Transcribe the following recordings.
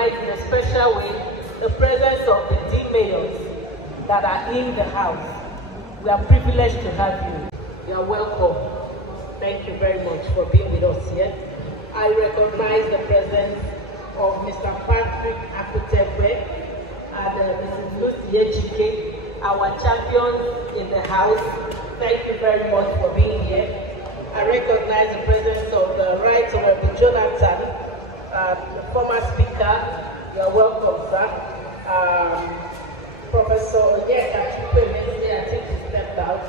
recognize in a special way the presence of the D mayors that are in the house. We are privileged to have you. You are welcome. Thank you very much for being with us here. I recognize the presence of Mr. Patrick Akutepe and Mrs. Lucy Ejike, our champions in the house. Thank you very much for being here. I recognize the presence of the Right Honorable Jonathan, the former speaker. You are welcome, sir. Professor Onyeka Chukwuemezi, I think he stepped out.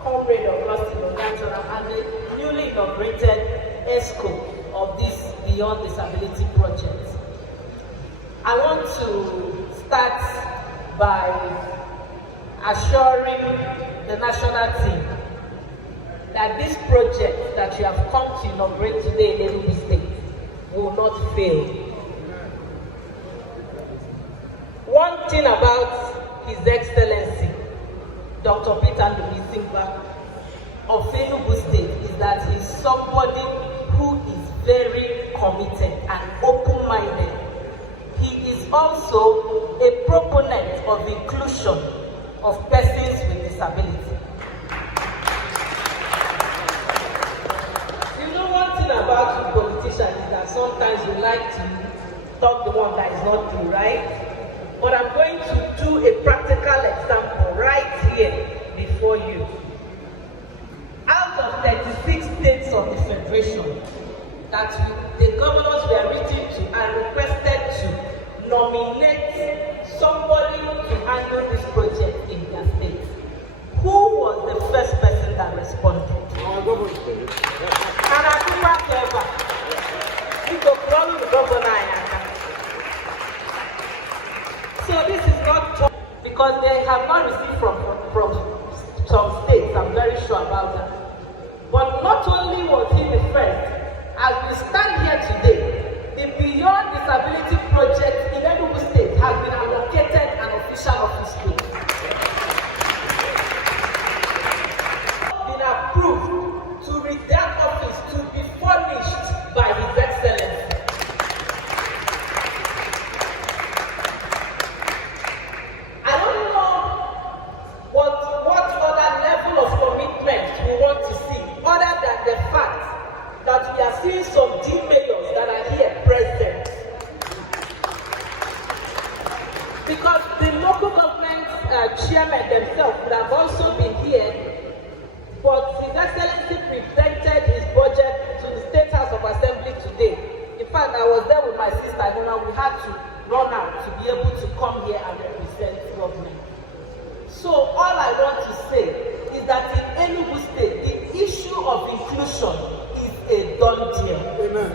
Comrade Augustine Onachora, and the newly inaugurated ESCO of this Beyond Disability project. I want to start by assuring the national team that this project that you have come to inaugurate today in Enugu State will not fail. One thing about His Excellency, Dr. Peter Nnamdi of Enugu State, is that he's somebody who is very committed and open-minded. He is also a proponent of inclusion of persons with disability. You know, one thing about you politicians is that sometimes you like to talk the one that is not true, right? But I'm going to do a practical example right here before you. Out of 36 states of the Federation that the governors were written to and requested to nominate somebody to handle this project in their state, who was the first person that responded? And I do not ever. You go from the governor. So this is not just because they have not received from some states, I'm very sure about that. But not only was he the first, as we stand here today, the Beyond Disability Project in Enugu State has been allocated an official office space. Been approved to read that office to be furnished by His Excellency. See some D mayors that are here present, because the local government chairmen themselves would have also been here, but His Excellency presented his budget to the State House of Assembly today. In fact, I was there with my sister, and we had to run out to be able to come here and represent government. So all I want to say is that in Enugu State, the issue of inclusion a done deal. Amen.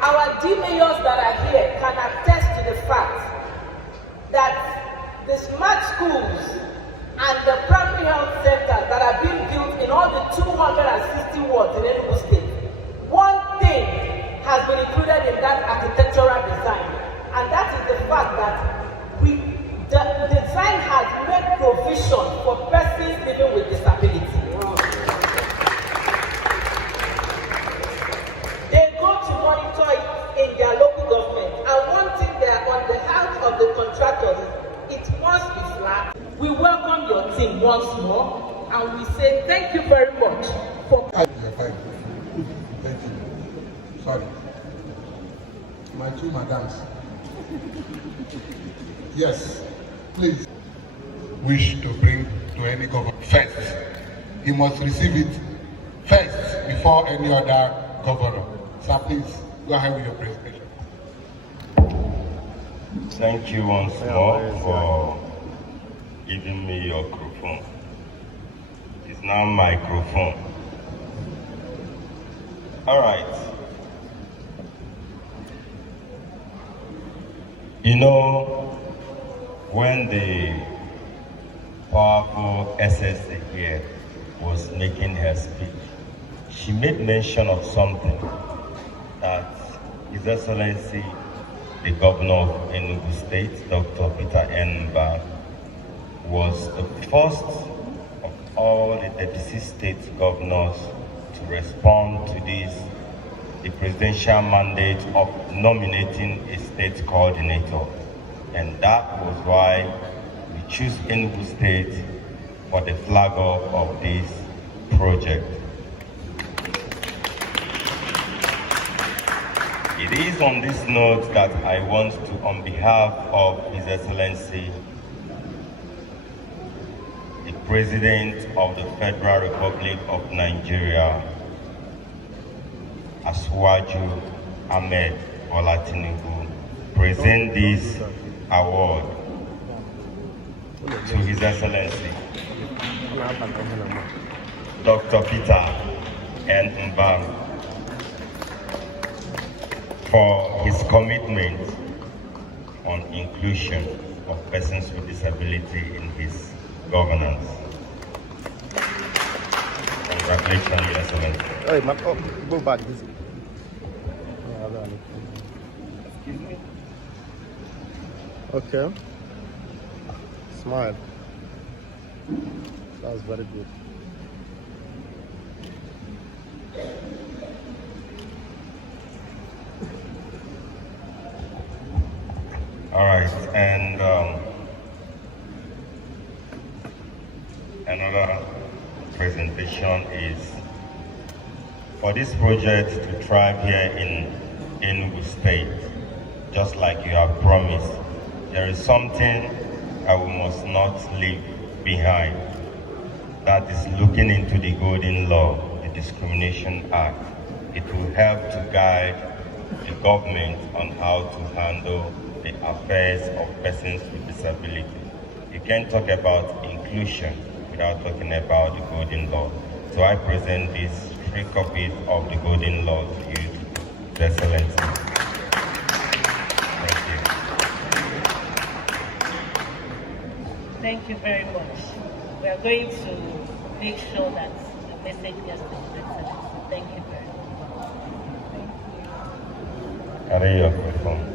Our D mayors that are here can attest to the fact that the smart schools and the primary health centers that are being built in all the 260 wards in Enugu State, one thing has been included in that architectural design, and that is the fact that the design has made provision for persons living with disability. Wow. They go to monitor it in their local government, and one thing there on the health of the contractors, it must be flat. We welcome your team once more, and we say thank you very much for. Thank you. Sorry. My two madams. Yes. Please, wish to bring to any government first. He must receive it first before any other governor. So please, go ahead with your presentation. Thank you once more for giving me your microphone. It's now microphone. All right. You know, when the powerful SSA here was making her speech, she made mention of something that His Excellency, the Governor of Enugu State, Dr. Peter Nnamdi, was the first of all the 36 state governors to respond to this the presidential mandate of nominating a state coordinator. And that was why we choose Enugu State for the flag off of this project. It is on this note that I want to, on behalf of His Excellency, the President of the Federal Republic of Nigeria, Asiwaju Ahmed Bola Tinubu, present this award to His Excellency, Dr. Peter Nnamdi, for his commitment on inclusion of persons with disability in his governance. Congratulations, Your Excellency. Hey, go back. Okay. Smile. That was very good. All right, and another presentation is for this project to thrive here in Enugu State, just like you have promised. There is something that we must not leave behind. That is looking into the Golden Law, the Discrimination Act. It will help to guide the government on how to handle the affairs of persons with disability. You can't talk about inclusion without talking about the Golden Law. So I present these 3 copies of the Golden Law to you, Your Excellency. Thank you. Thank you very much. We are going to make sure that the message gets to His Excellency. Thank you very much. Carry your microphone.